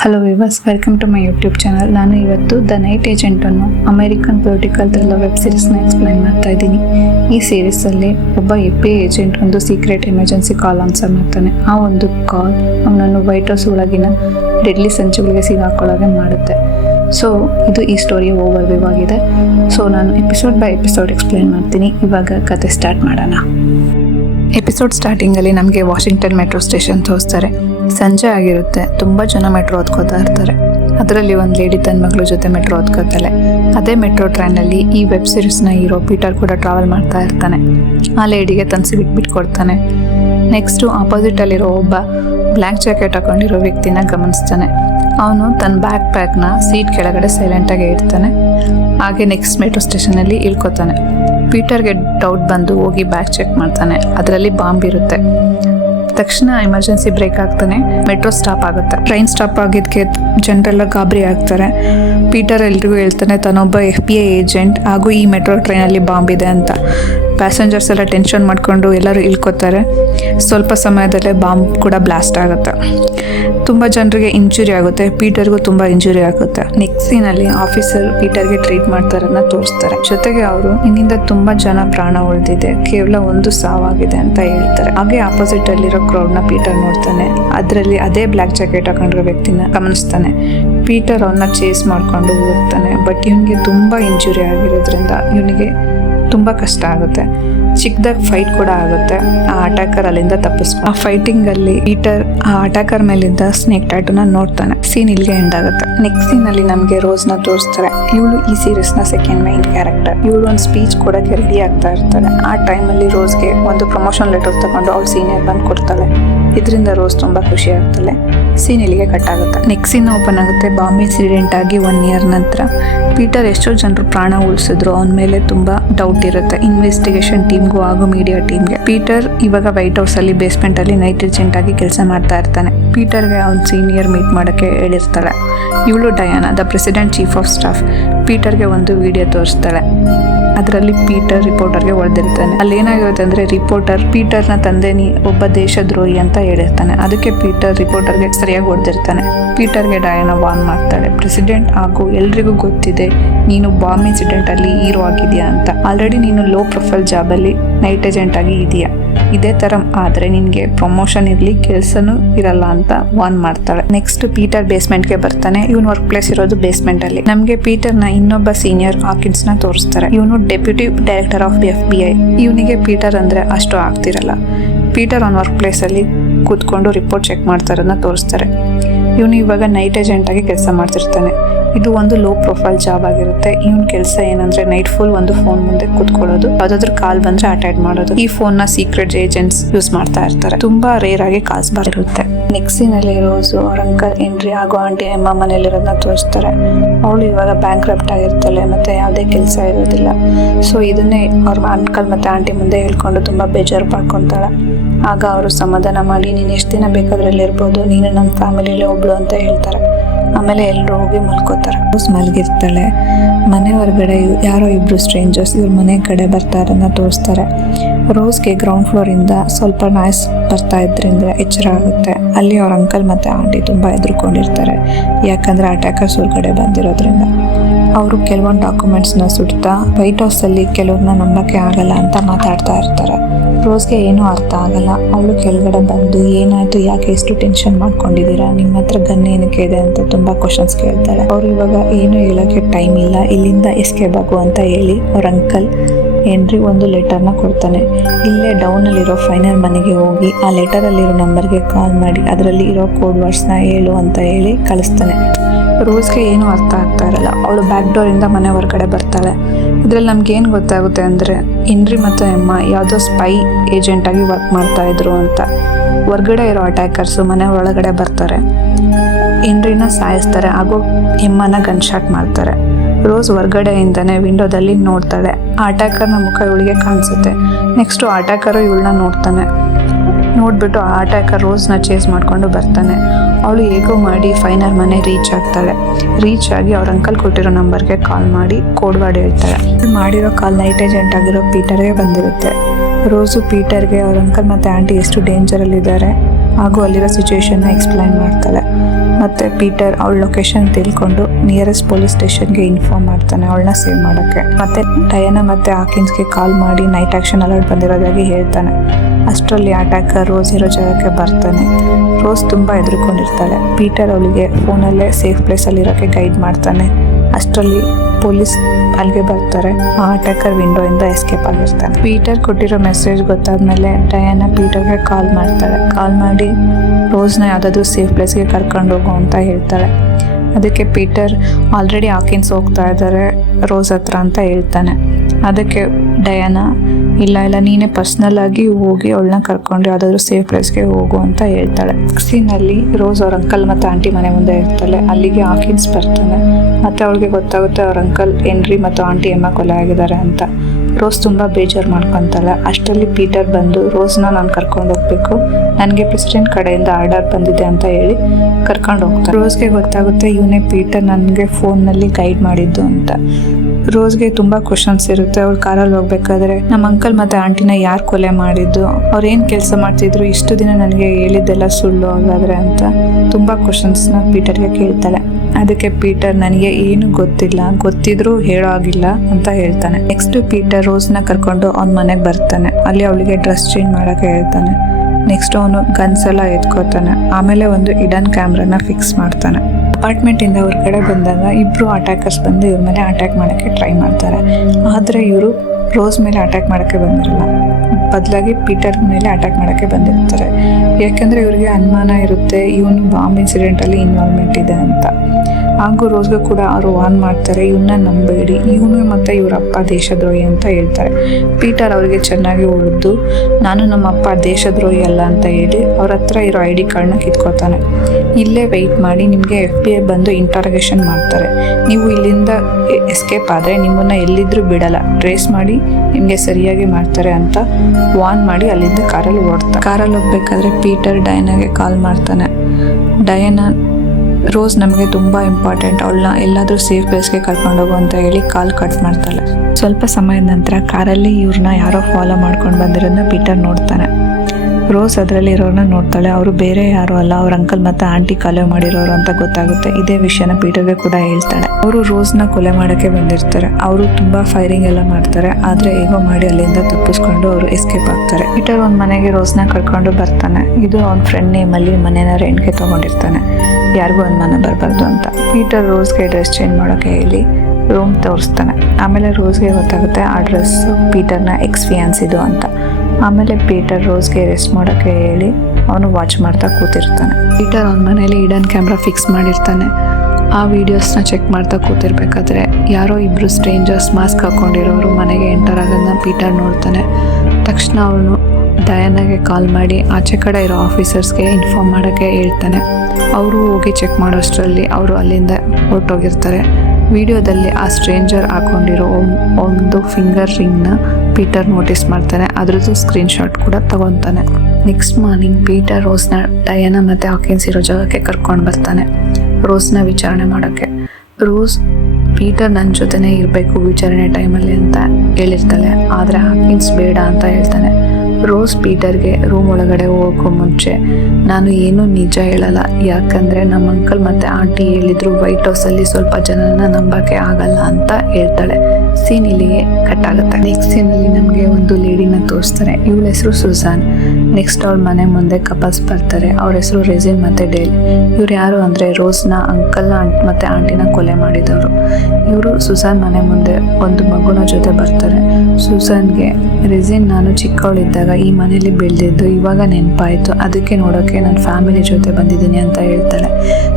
Hello viewers, welcome to my YouTube channel. ನಾನು ಇವತ್ತು the night agent ಅನ್ನೋ American political thriller web ಸೀರೀಸ್ನ explain ಮಾಡ್ತಾ ಇದ್ದೀನಿ. ಈ ಸೀರೀಸಲ್ಲಿ ಒಬ್ಬ FBI ಏಜೆಂಟ್ ಒಂದು ಸೀಕ್ರೆಟ್ ಎಮರ್ಜೆನ್ಸಿ ಕಾಲ್ ಆನ್ಸರ್ ಮಾಡ್ತಾನೆ. ಆ ಒಂದು ಕಾಲ್ ಅವನನ್ನು ವೈಟ್ ಹೌಸ್ ಒಳಗಿನ ಡೆಡ್ಲಿ ಸಂಚುಗಳಿಗೆ ಸಿಗಾಕೊಳ್ಳೋಗೆ ಮಾಡುತ್ತೆ. ಸೊ ಇದು ಈ ಸ್ಟೋರಿಯ ಓವರ್ ವ್ಯೂ ಆಗಿದೆ. ಸೊ ನಾನು ಎಪಿಸೋಡ್ ಬೈ ಎಪಿಸೋಡ್ ಎಕ್ಸ್ಪ್ಲೈನ್ ಮಾಡ್ತೀನಿ. ಇವಾಗ ಕತೆ ಸ್ಟಾರ್ಟ್ ಮಾಡೋಣ. ಎಪಿಸೋಡ್ ಸ್ಟಾರ್ಟಿಂಗಲ್ಲಿ ನಮಗೆ ವಾಷಿಂಗ್ಟನ್ ಮೆಟ್ರೋ ಸ್ಟೇಷನ್ ತೋರಿಸ್ತಾರೆ. ಸಂಜೆ ಆಗಿರುತ್ತೆ. ತುಂಬ ಜನ ಮೆಟ್ರೋ ಓದ್ಕೋತಾ ಇರ್ತಾರೆ. ಅದರಲ್ಲಿ ಒಂದು ಲೇಡಿ ತನ್ನ ಮಗಳ ಜೊತೆ ಮೆಟ್ರೋ ಓದ್ಕೋತಾಳೆ. ಅದೇ ಮೆಟ್ರೋ ಟ್ರೈನಲ್ಲಿ ಈ ವೆಬ್ ಸೀರೀಸ್ನ ಹೀರೋ ಪೀಟರ್ ಕೂಡ ಟ್ರಾವೆಲ್ ಮಾಡ್ತಾ ಇರ್ತಾನೆ. ಆ ಲೇಡಿಗೆ ತನ್ಸಿ ಬಿಟ್ಕೊಡ್ತಾನೆ. ನೆಕ್ಸ್ಟು ಆಪೋಸಿಟಲ್ಲಿರೋ ಒಬ್ಬ ಬ್ಲ್ಯಾಕ್ ಜಾಕೆಟ್ ಹಾಕೊಂಡಿರೋ ವ್ಯಕ್ತಿನ ಗಮನಿಸ್ತಾನೆ. ಅವನು ತನ್ನ ಬ್ಯಾಕ್ ಪ್ಯಾಕ್ನ ಸೀಟ್ ಕೆಳಗಡೆ ಸೈಲೆಂಟಾಗಿ ಇಡ್ತಾನೆ. ಹಾಗೆ ನೆಕ್ಸ್ಟ್ ಮೆಟ್ರೋ ಸ್ಟೇಷನಲ್ಲಿ ಇಳ್ಕೊತಾನೆ. ಪೀಟರ್ಗೆ ಡೌಟ್ ಬಂದು ಹೋಗಿ ಬ್ಯಾಗ್ ಚೆಕ್ ಮಾಡ್ತಾನೆ. ಅದರಲ್ಲಿ ಬಾಂಬ್ ಇರುತ್ತೆ. ತಕ್ಷಣ ಎಮರ್ಜೆನ್ಸಿ ಬ್ರೇಕ್ ಆಗ್ತಾನೆ. ಮೆಟ್ರೋ ಸ್ಟಾಪ್ ಆಗುತ್ತೆ. ಟ್ರೈನ್ ಸ್ಟಾಪ್ ಆಗಿದ್ದಕ್ಕೆ ಜನರೆಲ್ಲ ಗಾಬರಿ ಆಗ್ತಾರೆ. ಪೀಟರ್ ಎಲ್ರಿಗೂ ಹೇಳ್ತಾನೆ ತಾನೊಬ್ಬ FBI ಏಜೆಂಟ್ ಹಾಗೂ ಈ ಮೆಟ್ರೋ ಟ್ರೈನಲ್ಲಿ ಬಾಂಬ್ ಇದೆ ಅಂತ. ಪ್ಯಾಸೆಂಜರ್ಸ್ ಎಲ್ಲ ಟೆನ್ಷನ್ ಮಾಡ್ಕೊಂಡು ಎಲ್ಲರೂ ಇಳ್ಕೊತಾರೆ. ಸ್ವಲ್ಪ ಸಮಯದಲ್ಲೇ ಬಾಂಬ್ ಕೂಡ ಬ್ಲಾಸ್ಟ್ ಆಗುತ್ತೆ. ತುಂಬ ಜನರಿಗೆ ಇಂಜುರಿ ಆಗುತ್ತೆ. ಪೀಟರ್ಗೂ ತುಂಬ ಇಂಜುರಿ ಆಗುತ್ತೆ. ನೆಕ್ಸ್ಟ್ ಸೀನಲ್ಲಿ ಆಫೀಸರ್ ಪೀಟರ್ಗೆ ಟ್ರೀಟ್ ಮಾಡ್ತಾರನ್ನ ತೋರಿಸ್ತಾರೆ. ಜೊತೆಗೆ ಅವರು ಇನ್ನಿಂದ ತುಂಬ ಜನ ಪ್ರಾಣ ಉಳಿದಿದೆ, ಕೇವಲ ಒಂದು ಸಾವಾಗಿದೆ ಅಂತ ಹೇಳ್ತಾರೆ. ಹಾಗೆ ಆಪೋಸಿಟ್ ಅಲ್ಲಿರೋ ಕ್ರೌಡ್ನ ಪೀಟರ್ ನೋಡ್ತಾನೆ. ಅದರಲ್ಲಿ ಅದೇ ಬ್ಲ್ಯಾಕ್ ಜಾಕೆಟ್ ಹಾಕೊಂಡಿರೋ ವ್ಯಕ್ತಿನ ಗಮನಿಸ್ತಾನೆ. ಪೀಟರ್ ಅವನ್ನ ಚೇಸ್ ಮಾಡ್ಕೊಂಡು ಹೋಗ್ತಾನೆ. ಬಟ್ ಇವನಿಗೆ ತುಂಬ ಇಂಜುರಿ ಆಗಿರೋದ್ರಿಂದ ಇವನಿಗೆ ತುಂಬ ಕಷ್ಟ ಆಗುತ್ತೆ. ಚಿಕ್ಕದಾಗಿ ಫೈಟ್ ಕೂಡ ಆಗುತ್ತೆ. ಆ ಅಟ್ಯಾಕರ್ ಅಲ್ಲಿಂದ ತಪ್ಪಿಸ್ಕೊಂಡು ಆ ಫೈಟಿಂಗ್ ಅಲ್ಲಿ ಪೀಟರ್ ಆ ಅಟ್ಯಾಕರ್ ಮೇಲಿದ್ದ ಸ್ನೇಕ್ ಟ್ಯಾಟೂನ ನೋಡ್ತಾನೆ. ಸೀನ್ ಇಲ್ಲಿಗೆ ಎಂಡ್ ಆಗುತ್ತೆ. ನೆಕ್ಸ್ಟ್ ಸೀನ್ ಅಲ್ಲಿ ನಮ್ಗೆ ರೋಸ್ ನ ತೋರಿಸ್ತಾರೆ. ಇವಳು ಈ ಸೀರೀಸ್ ನ ಸೆಕೆಂಡ್ ಮೈನ್ ಕ್ಯಾರೆಕ್ಟರ್. ಇವಳು ಒಂದು ಸ್ಪೀಚ್ ಕೊಡಕ್ಕೆ ರೆಡಿ ಆಗ್ತಾ ಇರ್ತಾಳೆ. ಆ ಟೈಮ್ ಅಲ್ಲಿ ರೋಸ್ಗೆ ಒಂದು ಪ್ರಮೋಷನ್ ಲೆಟರ್ ತಗೊಂಡು ಅವಳು ಸೀನಿಯರ್ ಬಂದು ಕೊಡ್ತಾಳೆ. ಇದರಿಂದ ರೋಸ್ ತುಂಬಾ ಖುಷಿ ಆಗ್ತಾಳೆ. ಸೀನ್ ಇಲ್ಲಿಗೆ ಕಟ್ ಆಗುತ್ತೆ. ನೆಕ್ಸ್ಟ್ ಸೀನ್ ಓಪನ್ ಆಗುತ್ತೆ. ಬಾಂಬ್ ಇನ್ಸಿಡೆಂಟ್ ಆಗಿ 1 year ನಂತರ ಪೀಟರ್ ಎಷ್ಟೋ ಜನರು ಪ್ರಾಣ ಉಳಿಸಿದ್ರು. ಅವನ ಮೇಲೆ ತುಂಬಾ ಡೌಟ್ ಇರುತ್ತೆ ಇನ್ವೆಸ್ಟಿಗೇಷನ್ ಟೀಮ್ಗೂ ಹಾಗೂ ಮೀಡಿಯಾ ಟೀಮ್ಗೆ. ಪೀಟರ್ ಇವಾಗ ವೈಟ್ ಹೌಸ್ ಅಲ್ಲಿ ಬೇಸ್ಮೆಂಟ್ ಅಲ್ಲಿ ನೈಟ್ ಏಜೆಂಟ್ ಆಗಿ ಕೆಲಸ ಮಾಡ್ತಾ ಇರ್ತಾನೆ. ಪೀಟರ್ಗೆ ಅವ್ನ ಸೀನಿಯರ್ ಮೀಟ್ ಮಾಡಕ್ಕೆ ಹೇಳಿರ್ತಾಳೆ. ಇವಳು Diana, the president chief of staff. ಪೀಟರ್ಗೆ ಒಂದು ವಿಡಿಯೋ ತೋರಿಸ್ತಾಳೆ. ಅದರಲ್ಲಿ ಪೀಟರ್ ರಿಪೋರ್ಟರ್ಗೆ ಹೊಡೆದಿರ್ತಾನೆ. ಅಲ್ಲಿ ಏನಾಗಿರುತ್ತೆ ಅಂದ್ರೆ ರಿಪೋರ್ಟರ್ ಪೀಟರ್ನ ತಂದೆ ಒಬ್ಬ ದೇಶದ್ರೋಹಿ ಅಂತ ಹೇಳಿರ್ತಾನೆ. ಅದಕ್ಕೆ ಪೀಟರ್ ರಿಪೋರ್ಟರ್ಗೆ ಸರಿಯಾಗಿ ಹೊಡೆದಿರ್ತಾನೆ. ಪೀಟರ್ಗೆ ಡಯಾನಾ ವಾರ್ನ್ ಮಾಡ್ತಾಳೆ. ಪ್ರೆಸಿಡೆಂಟ್ ಹಾಗೂ ಎಲ್ರಿಗೂ ಗೊತ್ತಿದೆ ನೀನು ಬಾಂಬ್ ಇನ್ಸಿಡೆಂಟ್ ಅಲ್ಲಿ ಹೀರೋ ಆಗಿದ್ಯಾ ಅಂತ. ಆಲ್ರೆಡಿ ನೀನು ಲೋ ಪ್ರೊಫೈಲ್ ಜಾಬ್ ಅಲ್ಲಿ ನೈಟ್ ಏಜೆಂಟ್ ಆಗಿ ಇದೆಯಾ. ಇದೇ ತರ ಆದ್ರೆ ನಿನ್ಗೆ ಪ್ರಮೋಷನ್ ಇರ್ಲಿ ಕೆಲ್ಸನೂ ಇರಲ್ಲ ಅಂತ ವಾರ್ನ್ ಮಾಡ್ತಾಳೆ. ನೆಕ್ಸ್ಟ್ ಪೀಟರ್ ಬೇಸ್ಮೆಂಟ್ ಗೆ ಬರ್ತಾನೆ. ಇವನ್ ವರ್ಕ್ ಪ್ಲೇಸ್ ಇರೋದು ಬೇಸ್ಮೆಂಟ್ ಅಲ್ಲಿ. ನಮ್ಗೆ ಪೀಟರ್ ನ ಇನ್ನೊಬ್ಬ ಸೀನಿಯರ್ ಹಾಕಿನ್ಸ್ ನ ತೋರಿಸ್ತಾರೆ. ಇವನು ಡೆಪ್ಯೂಟಿ ಡೈರೆಕ್ಟರ್ ಆಫ್ FBI. ಇವನಿಗೆ ಪೀಟರ್ ಅಂದ್ರೆ ಅಷ್ಟು ಆಗ್ತಿರಲ್ಲ. ಪೀಟರ್ ಅವನ್ ವರ್ಕ್ ಪ್ಲೇಸ್ ಅಲ್ಲಿ ಕೂತ್ಕೊಂಡು ರಿಪೋರ್ಟ್ ಚೆಕ್ ಮಾಡ್ತಾರನ್ನ ತೋರಿಸ್ತಾರೆ. ಇವನು ಇವಾಗ ನೈಟ್ ಏಜೆಂಟ್ ಆಗಿ ಕೆಲಸ ಮಾಡ್ತಿರ್ತಾನೆ. ಇದು ಒಂದು ಲೋ ಪ್ರೊಫೈಲ್ ಜಾಬ್ ಆಗಿರುತ್ತೆ. ಇವನ್ ಕೆಲಸ ಏನಂದ್ರೆ ನೈಟ್ ಫುಲ್ ಒಂದು ಫೋನ್ ಮುಂದೆ ಕೂತ್ಕೊಳ್ಳೋದು, ಯಾವ್ದಾದ್ರು ಕಾಲ್ ಬಂದ್ರೆ ಅಟೆಂಡ್ ಮಾಡೋದು. ಈ ಫೋನ್ ನ ಸೀಕ್ರೆಟ್ ಏಜೆಂಟ್ಸ್ ಯೂಸ್ ಮಾಡ್ತಾ ಇರ್ತಾರೆ. ತುಂಬಾ ರೇರ್ ಆಗಿ ಕಾಲ್ಸ್ ಬರುತ್ತೆ. ನೆಕ್ಸ್ಟ್ ಸೀನಲ್ಲಿ ರೋಸು ಅವ್ರ ಅಂಕಲ್ ಹೆನ್ರಿ ಹಾಗೂ ಆಂಟಿ ಎಮ್ಮ ಮನೇಲಿರೋದನ್ನ ತೋರಿಸ್ತಾರೆ. ಅವಳು ಇವಾಗ ಬ್ಯಾಂಕ್ರಪ್ಟ್ ಆಗಿರ್ತಾಳೆ, ಮತ್ತೆ ಯಾವುದೇ ಕೆಲಸ ಇರೋದಿಲ್ಲ. ಸೊ ಇದನ್ನೇ ಅವ್ರ ಅಂಕಲ್ ಮತ್ತೆ ಆಂಟಿ ಮುಂದೆ ಹೇಳ್ಕೊಂಡು ತುಂಬಾ ಬೇಜಾರು ಪಡ್ಕೊಂತಾಳೆ. ಆಗ ಅವರು ಸಮಾಧಾನ ಮಾಡಿ ನೀನು ಎಷ್ಟು ದಿನ ಬೇಕಾದ್ರಲ್ಲಿ ಇರ್ಬೋದು, ನೀನು ನಮ್ಮ ಫ್ಯಾಮಿಲಿಲಿ ಒಬ್ಳು ಅಂತ ಹೇಳ್ತಾರೆ. ಆಮೇಲೆ ಎಲ್ಲರೂ ಹೋಗಿ ಮಲ್ಕೋತಾರೆ. ರೋಸ್ ಮಲಗಿರ್ತಾಳೆ. ಮನೆ ಹೊರಗಡೆ ಯಾರೋ ಇಬ್ರು ಸ್ಟ್ರೇಂಜರ್ಸ್ ಇವ್ರ ಮನೆ ಕಡೆ ಬರ್ತಾರನ್ನ ತೋರಿಸ್ತಾರೆ. ರೋಸ್ಗೆ ಗ್ರೌಂಡ್ ಫ್ಲೋರ್ ಇಂದ ಸ್ವಲ್ಪ ನಾಯ್ಸ್ ಬರ್ತಾ ಇದ್ರಿಂದ ಎಚ್ಚರ ಆಗುತ್ತೆ. ಅಲ್ಲಿ ಅವ್ರ ಅಂಕಲ್ ಮತ್ತೆ ಆಂಟಿ ತುಂಬಾ ಎದುರ್ಕೊಂಡಿರ್ತಾರೆ. ಯಾಕಂದ್ರೆ ಅಟ್ಯಾಕರ್ಸ್ ಹೊರಗಡೆ ಬಂದಿರೋದ್ರಿಂದ. ಅವರು ಕೆಲವೊಂದು ಡಾಕ್ಯುಮೆಂಟ್ಸ್ನ ಸುಡ್ತಾ ವೈಟ್ ಹೌಸ್ ಅಲ್ಲಿ ಕೆಲವ್ರನ್ನ ನಂಬಕ್ಕೆ ಆಗಲ್ಲ ಅಂತ ಮಾತಾಡ್ತಾ ಇರ್ತಾರೆ. ರೋಸ್ಗೆ ಏನೂ ಅರ್ಥ ಆಗಲ್ಲ. ಅವಳು ಕೆಳಗಡೆ ಬಂದು ಏನಾಯ್ತು, ಯಾಕೆ ಎಷ್ಟು ಟೆನ್ಷನ್ ಮಾಡ್ಕೊಂಡಿದ್ದೀರಾ, ನಿಮ್ಮ ಹತ್ರ ಗನ್ ಏನಕ್ಕೆ ಇದೆ ಅಂತ ತುಂಬಾ ಕ್ವಶನ್ಸ್ ಕೇಳ್ತಾಳೆ. ಅವ್ರು ಇವಾಗ ಏನು ಹೇಳೋಕ್ಕೆ ಟೈಮ್ ಇಲ್ಲ, ಇಲ್ಲಿಂದ ಎಸ್ಕೇಪ್ ಆಗು ಅಂತ ಹೇಳಿ ಅವ್ರ ಅಂಕಲ್ ಹೆನ್ರಿ ಒಂದು ಲೆಟರ್ನ ಕೊಡ್ತಾನೆ. ಇಲ್ಲೇ ಡೌನ್ ಅಲ್ಲಿರೋ ಫೈನಲ್ ಮನೆಗೆ ಹೋಗಿ ಆ ಲೆಟರ್ ಅಲ್ಲಿರೋ ನಂಬರ್ಗೆ ಕಾಲ್ ಮಾಡಿ ಅದರಲ್ಲಿ ಇರೋ ಕೋಡ್ ವರ್ಡ್ಸ್ನ ಹೇಳು ಅಂತ ಹೇಳಿ ಕಳಿಸ್ತಾನೆ. ರೋಸ್ಗೆ ಏನು ಅರ್ಥ ಆಗ್ತಾ ಇರಲ್ಲ. ಅವಳು ಬ್ಯಾಕ್ ಡೋರ್ ಇಂದ ಮನೆ ಹೊರಗಡೆ ಬರ್ತಾಳೆ. ಇದ್ರಲ್ಲಿ ನಮ್ಗೆ ಏನು ಗೊತ್ತಾಗುತ್ತೆ ಅಂದ್ರೆ ಹೆನ್ರಿ ಮತ್ತು ಎಮ್ಮ ಯಾವುದೋ ಸ್ಪೈ ಏಜೆಂಟ್ ಆಗಿ ವರ್ಕ್ ಮಾಡ್ತಾ ಇದ್ರು ಅಂತ. ಹೊರಗಡೆ ಇರೋ ಅಟ್ಯಾಕರ್ಸು ಮನೆ ಒಳಗಡೆ ಬರ್ತಾರೆ. ಹೆನ್ರಿನ ಸಾಯಿಸ್ತಾರೆ ಹಾಗೂ ಎಮ್ಮನ ಗನ್ ಶಾಟ್ ಮಾಡ್ತಾರೆ. ರೋಸ್ ಹೊರಗಡೆಯಿಂದನೇ ವಿಂಡೋದಲ್ಲಿ ನೋಡ್ತಾಳೆ. ಆ ಅಟ್ಯಾಕರ್ನ ಮುಖ ಇವಳಿಗೆ ಕಾಣಿಸುತ್ತೆ. ನೆಕ್ಸ್ಟು ಅಟ್ಯಾಕರು ಇವಳನ್ನ ನೋಡ್ತಾನೆ. ನೋಡ್ಬಿಟ್ಟು ಆ ಅಟ್ಯಾಕರ್ ರೋಸ್ನ ಚೇಸ್ ಮಾಡ್ಕೊಂಡು ಬರ್ತಾನೆ. ಅವಳು ಹೇಗೋ ಮಾಡಿ ಫೈನಲ್ ಮನೆ ರೀಚ್ ಆಗ್ತಾಳೆ. ರೀಚ್ ಆಗಿ ಅವ್ರ ಅಂಕಲ್ ಕೊಟ್ಟಿರೋ ನಂಬರ್ಗೆ ಕಾಲ್ ಮಾಡಿ ಕೋಡ್ ವರ್ಡ್ ಹೇಳ್ತಾಳೆ. ಮಾಡಿರೋ ಕಾಲ್ ನೈಟ್ ಏಜೆಂಟ್ ಆಗಿರೋ ಪೀಟರ್ಗೆ ಬಂದಿರುತ್ತೆ. ರೋಸು ಪೀಟರ್ಗೆ ಅವ್ರ ಅಂಕಲ್ ಮತ್ತು ಆಂಟಿ ಎಷ್ಟು ಡೇಂಜರಲ್ಲಿದ್ದಾರೆ ಹಾಗೂ ಅಲ್ಲಿರೋ ಸಿಚುವೇಶನ್ನ ಎಕ್ಸ್ಪ್ಲೈನ್ ಮಾಡ್ತಾಳೆ. ಮತ್ತು ಪೀಟರ್ ಅವಳ ಲೊಕೇಶನ್ ತಿಳ್ಕೊಂಡು ನಿಯರೆಸ್ಟ್ ಪೊಲೀಸ್ ಸ್ಟೇಷನ್ಗೆ ಇನ್ಫಾರ್ಮ್ ಮಾಡ್ತಾನೆ ಅವಳನ್ನ ಸೇವ್ ಮಾಡೋಕ್ಕೆ. ಮತ್ತು ಡಯಾನಾ ಮತ್ತು ಹಾಕಿನ್ಸ್ಗೆ ಕಾಲ್ ಮಾಡಿ ನೈಟ್ ಆ್ಯಕ್ಷನ್ ಅಲರ್ಟ್ ಬಂದಿರೋದಾಗಿ ಹೇಳ್ತಾನೆ. ಅಷ್ಟರಲ್ಲಿ ಅಟ್ಯಾಕರ್ ರೋಸ್ ಇರೋ ಜಾಗಕ್ಕೆ ಬರ್ತಾನೆ. ರೋಸ್ ತುಂಬ ಹೆದರ್ಕೊಂಡಿರ್ತಾಳೆ. ಪೀಟರ್ ಅವಳಿಗೆ ಫೋನಲ್ಲೇ ಸೇಫ್ ಪ್ಲೇಸಲ್ಲಿ ಇರೋಕ್ಕೆ ಗೈಡ್ ಮಾಡ್ತಾನೆ. ಅಷ್ಟರಲ್ಲಿ ಪೊಲೀಸ್ ಅಲ್ಲಿಗೆ ಬರ್ತಾರೆ. ಆ ಅಟ್ಯಾಕರ್ ವಿಂಡೋಯಿಂದ ಎಸ್ಕೇಪ್ ಆಗಿರ್ತಾನೆ. ಪೀಟರ್ ಕೊಟ್ಟಿರೋ ಮೆಸೇಜ್ ಗೊತ್ತಾದ್ಮೇಲೆ ಡಯಾನಾ ಪೀಟರ್ಗೆ ಕಾಲ್ ಮಾಡ್ತಾಳೆ. ಕಾಲ್ ಮಾಡಿ ರೋಸ್ನ ಯಾವುದಾದ್ರೂ ಸೇಫ್ ಪ್ಲೇಸ್ಗೆ ಕರ್ಕೊಂಡು ಹೋಗು ಅಂತ ಹೇಳ್ತಾಳೆ. ಅದಕ್ಕೆ ಪೀಟರ್ ಆಲ್ರೆಡಿ ಹಾಕಿನ್ಸ್ ಹೋಗ್ತಾ ಇದ್ದಾರೆ ರೋಸ್ ಹತ್ರ ಅಂತ ಹೇಳ್ತಾನೆ. ಅದಕ್ಕೆ ಡಯಾನಾ ಇಲ್ಲ ನೀನೇ ಪರ್ಸ್ನಲ್ ಆಗಿ ಹೋಗಿ ಅವಳನ್ನ ಕರ್ಕೊಂಡು ಯಾವುದಾದ್ರೂ ಸೇಫ್ ಪ್ಲೇಸ್ಗೆ ಹೋಗು ಅಂತ ಹೇಳ್ತಾಳೆ. ಸೀನಲ್ಲಿ ರೋಸ್ ಅವ್ರ ಅಂಕಲ್ ಮತ್ತು ಆಂಟಿ ಮನೆ ಮುಂದೆ ಇರ್ತಾಳೆ. ಅಲ್ಲಿಗೆ ಹಾಕಿನ್ಸ್ ಬರ್ತಾನೆ. ಮತ್ತು ಅವಳಿಗೆ ಗೊತ್ತಾಗುತ್ತೆ ಅವ್ರ ಅಂಕಲ್ ಹೆನ್ರಿ ಮತ್ತು ಆಂಟಿ ಎಮ್ಮ ಕೊಲೆ ಆಗಿದ್ದಾರೆ ಅಂತ. ರೋಸ್ ತುಂಬ ಬೇಜಾರು ಮಾಡ್ಕೊತಾಳೆ. ಅಷ್ಟರಲ್ಲಿ ಪೀಟರ್ ಬಂದು ರೋಸ್ನ ನಾನು ಕರ್ಕೊಂಡು ಹೋಗ್ಬೇಕು, ನನಗೆ ಪ್ರೆಸಿಡೆಂಟ್ ಕಡೆಯಿಂದ ಆರ್ಡರ್ ಬಂದಿದೆ ಅಂತ ಹೇಳಿ ಕರ್ಕೊಂಡು ಹೋಗ್ತಾನೆ. ರೋಸ್ಗೆ ಗೊತ್ತಾಗುತ್ತೆ ಇವನೇ ಪೀಟರ್ ನನಗೆ ಫೋನ್ನಲ್ಲಿ ಗೈಡ್ ಮಾಡಿದ್ದು ಅಂತ. ರೋಸ್ಗೆ ತುಂಬ ಕ್ವಶನ್ಸ್ ಇರುತ್ತೆ. ಅವಳು ಕಾರಲ್ಲಿ ಹೋಗ್ಬೇಕಾದ್ರೆ ನಮ್ಮ ಅಂಕಲ್ ಮತ್ತು ಆಂಟಿನ ಯಾರು ಕೊಲೆ ಮಾಡಿದ್ದು, ಅವ್ರು ಏನು ಕೆಲಸ ಮಾಡ್ತಿದ್ರು, ಇಷ್ಟು ದಿನ ನನಗೆ ಹೇಳಿದ್ದೆಲ್ಲ ಸುಳ್ಳು ಹಾಗಾದ್ರೆ ಅಂತ ತುಂಬ ಕ್ವಶನ್ಸ್ನ ಪೀಟರ್ಗೆ ಕೇಳ್ತಾಳೆ. ಅದಕ್ಕೆ ಪೀಟರ್ ನನಗೆ ಏನು ಗೊತ್ತಿದ್ರೂ ಹೇಳೋ ಆಗಿಲ್ಲ ಅಂತ ಹೇಳ್ತಾನೆ. ನೆಕ್ಸ್ಟ್ ಪೀಟರ್ ರೋಸ್ನ ಕರ್ಕೊಂಡು ಅವ್ನ ಮನೆಗೆ ಬರ್ತಾನೆ. ಅಲ್ಲಿ ಅವಳಿಗೆ ಡ್ರೆಸ್ ಚೇಂಜ್ ಮಾಡೋಕ್ಕೆ ಹೇಳ್ತಾನೆ. ನೆಕ್ಸ್ಟ್ ಅವನು ಗನ್ಸ್ ಎಲ್ಲ ಎತ್ಕೋತಾನೆ. ಆಮೇಲೆ ಒಂದು ಹಿಡನ್ ಕ್ಯಾಮ್ರಾನ ಫಿಕ್ಸ್ ಮಾಡ್ತಾನೆ. ಅಪಾರ್ಟ್ಮೆಂಟಿಂದ ಹೊರಗಡೆ ಬಂದಾಗ ಇಬ್ಬರು ಅಟ್ಯಾಕರ್ಸ್ ಬಂದು ಇವ್ರ ಮೇಲೆ ಅಟ್ಯಾಕ್ ಮಾಡೋಕ್ಕೆ ಟ್ರೈ ಮಾಡ್ತಾರೆ. ಆದರೆ ಇವರು ರೋಸ್ ಮೇಲೆ ಅಟ್ಯಾಕ್ ಮಾಡೋಕ್ಕೆ ಬಂದಿರಲ್ಲ, ಬದಲಾಗಿ ಪೀಟರ್ ಮೇಲೆ ಅಟ್ಯಾಕ್ ಮಾಡೋಕ್ಕೆ ಬಂದಿರ್ತಾರೆ. ಯಾಕೆಂದರೆ ಇವರಿಗೆ ಅನುಮಾನ ಇರುತ್ತೆ ಇವನು ಬಾಂಬ್ ಇನ್ಸಿಡೆಂಟಲ್ಲಿ ಇನ್ವಾಲ್ವ್ಮೆಂಟ್ ಇದೆ ಅಂತ. ಹಾಗೂ ರೋಸ್ಗೂ ಕೂಡ ಅವರು ವಾರ್ನ್ ಮಾಡ್ತಾರೆ, ಇವನ್ನ ನಂಬೇಡಿ, ಇವನು ಮತ್ತು ಇವರಪ್ಪ ದೇಶದ್ರೋಹಿ ಅಂತ ಹೇಳ್ತಾರೆ. ಪೀಟರ್ ಅವರಿಗೆ ಚೆನ್ನಾಗಿ ಹೊಡೆದು ನಾನು ನಮ್ಮ ಅಪ್ಪ ದೇಶದ್ರೋಹಿ ಅಲ್ಲ ಅಂತ ಹೇಳಿ ಅವ್ರ ಹತ್ರ ಇರೋ ID ಕಾರ್ಡ್ನ ಕಿತ್ಕೋತಾನೆ. ಇಲ್ಲೇ ವೆಯ್ಟ್ ಮಾಡಿ, ನಿಮಗೆ FBI ಬಂದು ಇಂಟರೋಗೇಷನ್ ಮಾಡ್ತಾರೆ, ನೀವು ಇಲ್ಲಿಂದ ಎಸ್ಕೇಪ್ ಆದರೆ ನಿಮ್ಮನ್ನು ಎಲ್ಲಿದ್ದರೂ ಬಿಡಲ್ಲ, ಟ್ರೇಸ್ ಮಾಡಿ ನಿಮಗೆ ಸರಿಯಾಗಿ ಮಾಡ್ತಾರೆ ಅಂತ ವಾರ್ನ್ ಮಾಡಿ ಅಲ್ಲಿಂದ ಕಾರಲ್ಲಿ ಹೋಗ್ಬೇಕಾದ್ರೆ ಪೀಟರ್ ಡಯಾನಾಗೆ ಕಾಲ್ ಮಾಡ್ತಾನೆ. ಡಯಾನಾ ರೋಸ್ ನಮಗೆ ತುಂಬ ಇಂಪಾರ್ಟೆಂಟ್, ಅವಳನ್ನ ಎಲ್ಲಾದರೂ ಸೇಫ್ ಪ್ಲೇಸ್ಗೆ ಕರ್ಕೊಂಡು ಹೋಗು ಅಂತ ಹೇಳಿ ಕಾಲ್ ಕಟ್ ಮಾಡ್ತಾಳೆ. ಸ್ವಲ್ಪ ಸಮಯದ ನಂತರ ಕಾರಲ್ಲಿ ಇವ್ರನ್ನ ಯಾರೋ ಫಾಲೋ ಮಾಡ್ಕೊಂಡು ಬಂದಿರೋದನ್ನ ಪೀಟರ್ ನೋಡ್ತಾನೆ. ರೋಸ್ ಅದರಲ್ಲಿ ಇರೋರನ್ನ ನೋಡ್ತಾಳೆ. ಅವರು ಬೇರೆ ಯಾರು ಅಲ್ಲ, ಅವ್ರ ಅಂಕಲ್ ಮತ್ತು ಆಂಟಿ ಕೊಲೆ ಮಾಡಿರೋರು ಅಂತ ಗೊತ್ತಾಗುತ್ತೆ. ಇದೇ ವಿಷಯನ ಪೀಟರ್ಗೆ ಕೂಡ ಹೇಳ್ತಾಳೆ. ಅವರು ರೋಸ್ನ ಕೊಲೆ ಮಾಡೋಕ್ಕೆ ಬಂದಿರ್ತಾರೆ. ಅವರು ತುಂಬ ಫೈರಿಂಗ್ ಎಲ್ಲ ಮಾಡ್ತಾರೆ. ಆದರೆ ಹೇಗೋ ಮಾಡಿ ಅಲ್ಲಿಂದ ತಪ್ಪಿಸ್ಕೊಂಡು ಅವರು ಎಸ್ಕೇಪ್ ಆಗ್ತಾರೆ. ಪೀಟರ್ ಒಂದು ಮನೆಗೆ ರೋಸ್ನ ಕರ್ಕೊಂಡು ಬರ್ತಾನೆ. ಇದು ಅವ್ನ ಫ್ರೆಂಡ್ ನೇಮಲ್ಲಿ ಮನೇನ ರೆಂಟ್ಗೆ ತೊಗೊಂಡಿರ್ತಾನೆ, ಯಾರಿಗೂ ಅನುಮಾನ ಬರಬಾರ್ದು ಅಂತ. ಪೀಟರ್ ರೋಸ್ಗೆ ಡ್ರೆಸ್ ಚೇಂಜ್ ಮಾಡೋಕ್ಕೆ ಹೇಳಿ ರೂಮ್ ತೋರಿಸ್ತಾನೆ. ಆಮೇಲೆ ರೋಸ್ಗೆ ಗೊತ್ತಾಗುತ್ತೆ ಆ ಡ್ರೆಸ್ ಪೀಟರ್ನ ಎಕ್ಸ್ಫಿಯಾನ್ಸಿದು ಅಂತ. ಆಮೇಲೆ ಪೀಟರ್ ರೋಸ್ಗೆ ರೆಸ್ಟ್ ಮಾಡೋಕ್ಕೆ ಹೇಳಿ ಅವನು ವಾಚ್ ಮಾಡ್ತಾ ಕೂತಿರ್ತಾನೆ. ಪೀಟರ್ ಅವನ ಮನೇಲಿ ಹಿಡನ್ ಕ್ಯಾಮ್ರಾ ಫಿಕ್ಸ್ ಮಾಡಿರ್ತಾನೆ. ಆ ವಿಡಿಯೋಸ್ನ ಚೆಕ್ ಮಾಡ್ತಾ ಕೂತಿರ್ಬೇಕಾದ್ರೆ ಯಾರೋ ಇಬ್ಬರು ಸ್ಟ್ರೇಂಜರ್ಸ್ ಮಾಸ್ಕ್ ಹಾಕ್ಕೊಂಡಿರೋರು ಮನೆಗೆ ಎಂಟರ್ ಆಗೋದನ್ನ ಪೀಟರ್ ನೋಡ್ತಾನೆ. ತಕ್ಷಣ ಅವನು ಡಯಾನಾಗೆ ಕಾಲ್ ಮಾಡಿ ಆಚೆ ಕಡೆ ಇರೋ ಆಫೀಸರ್ಸ್ಗೆ ಇನ್ಫಾರ್ಮ್ ಮಾಡೋಕ್ಕೆ ಹೇಳ್ತಾನೆ. ಅವರು ಹೋಗಿ ಚೆಕ್ ಮಾಡೋಷ್ಟರಲ್ಲಿ ಅವರು ಅಲ್ಲಿಂದ ಹೊರಟೋಗಿರ್ತಾರೆ. ವಿಡಿಯೋದಲ್ಲಿ ಆ ಸ್ಟ್ರೇಂಜರ್ ಹಾಕೊಂಡಿರೋ ಒಂದು ಫಿಂಗರ್ ರಿಂಗ್ನ ಪೀಟರ್ ನೋಟಿಸ್ ಮಾಡ್ತಾನೆ. ಅದ್ರದ್ದು ಸ್ಕ್ರೀನ್ಶಾಟ್ ಕೂಡ ತಗೊತಾನೆ. ನೆಕ್ಸ್ಟ್ ಮಾರ್ನಿಂಗ್ ಪೀಟರ್ ರೋಸ್ನ ಡಯಾನಾ ಮತ್ತು ಹಾಕಿನ್ಸ್ ಇರೋ ಜಾಗಕ್ಕೆ ಕರ್ಕೊಂಡು ಬರ್ತಾನೆ ರೋಸ್ನ ವಿಚಾರಣೆ ಮಾಡೋಕ್ಕೆ. ರೋಸ್ ಪೀಟರ್ ನನ್ನ ಜೊತೆನೇ ಇರಬೇಕು ವಿಚಾರಣೆ ಟೈಮಲ್ಲಿ ಅಂತ ಹೇಳಿರ್ತಾಳೆ. ಆದರೆ ಹಾಕಿನ್ಸ್ ಬೇಡ ಅಂತ ಹೇಳ್ತಾನೆ. ರೋಸ್ ಪೀಟರ್ಗೆ ರೂಮ್ ಒಳಗಡೆ ಹೋಗೋಕ್ಕೂ ಮುಂಚೆ ನಾನು ಏನೂ ನಿಜ ಹೇಳಲ್ಲ, ಯಾಕಂದರೆ ನಮ್ಮ ಅಂಕಲ್ ಮತ್ತು ಆಂಟಿ ಹೇಳಿದ್ರು ವೈಟ್ ಹೌಸಲ್ಲಿ ಸ್ವಲ್ಪ ಜನನ ನಂಬೋಕ್ಕೆ ಆಗಲ್ಲ ಅಂತ ಹೇಳ್ತಾಳೆ. ಸೀನ್ ಇಲ್ಲಿಗೆ ಕಟ್ ಆಗುತ್ತೆ. ನೆಕ್ಸ್ಟ್ ಸೀನಲ್ಲಿ ನಮಗೆ ಒಂದು ಲೇಡಿನ ತೋರಿಸ್ತಾರೆ. ಇವಳ ಹೆಸರು ಸುಸಾನ್. ನೆಕ್ಸ್ಟ್ ಅವಳ ಮನೆ ಮುಂದೆ ಕಪಲ್ಸ್ ಬರ್ತಾರೆ. ಅವ್ರ ಹೆಸರು ರೆಜಿನ್ ಮತ್ತು ಡೇಲ್. ಇವ್ರು ಯಾರು ಅಂದರೆ ರೋಸ್ನ ಅಂಕಲ್ನ ಮತ್ತು ಆಂಟಿನ ಕೊಲೆ ಮಾಡಿದವರು. ಇವರು ಸುಸಾನ್ ಮನೆ ಮುಂದೆ ಒಂದು ಮಗುನ ಜೊತೆ ಬರ್ತಾರೆ. ಸುಸಾನ್ಗೆ ರೆಜಿನ್ ನಾನು ಚಿಕ್ಕವಳಿದ್ದಾಗ ಈ ಮನೇಲಿ ಬೆಳೆದಿದ್ದು ಇವಾಗ ನೆನಪಾಯಿತು, ಅದಕ್ಕೆ ನೋಡೋಕ್ಕೆ ನನ್ನ ಫ್ಯಾಮಿಲಿ ಜೊತೆ ಬಂದಿದ್ದೀನಿ ಅಂತ ಹೇಳ್ತಾಳೆ.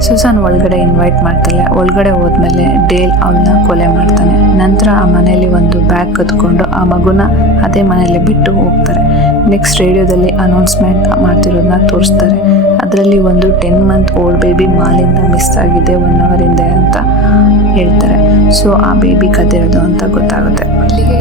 ಸುಸಾನ್ ಒಳಗಡೆ ಇನ್ವೈಟ್ ಮಾಡ್ತಾಳೆ. ಒಳಗಡೆ ಹೋದ್ಮೇಲೆ ಡೇಲ್ ಅವಳನ್ನ ಕೊಲೆ ಮಾಡ್ತಾನೆ. ನಂತರ ಆ ಮನೆಯಲ್ಲಿ ಒಂದು ಬ್ಯಾಗ್ ಕತ್ಕೊಂಡು ಆ ಮಗುನ ಅದೇ ಮನೆಯಲ್ಲಿ ಬಿಟ್ಟು ಹೋಗ್ತಾರೆ. ನೆಕ್ಸ್ಟ್ ರೇಡಿಯೋದಲ್ಲಿ ಅನೌನ್ಸ್ಮೆಂಟ್ ಮಾಡ್ತಿರೋದನ್ನ ತೋರಿಸ್ತಾರೆ. ಅದರಲ್ಲಿ ಒಂದು 10 month ಓಲ್ಡ್ ಬೇಬಿ ಮಾಲಿಂದ ಮಿಸ್ ಆಗಿದೆ 1 hour ಹಿಂದೆ ಅಂತ ಹೇಳ್ತಾರೆ. ಸೊ ಆ ಬೇಬಿ ಕದಿರೋದು ಅಂತ ಗೊತ್ತಾಗುತ್ತೆ. ಅಲ್ಲಿಗೆ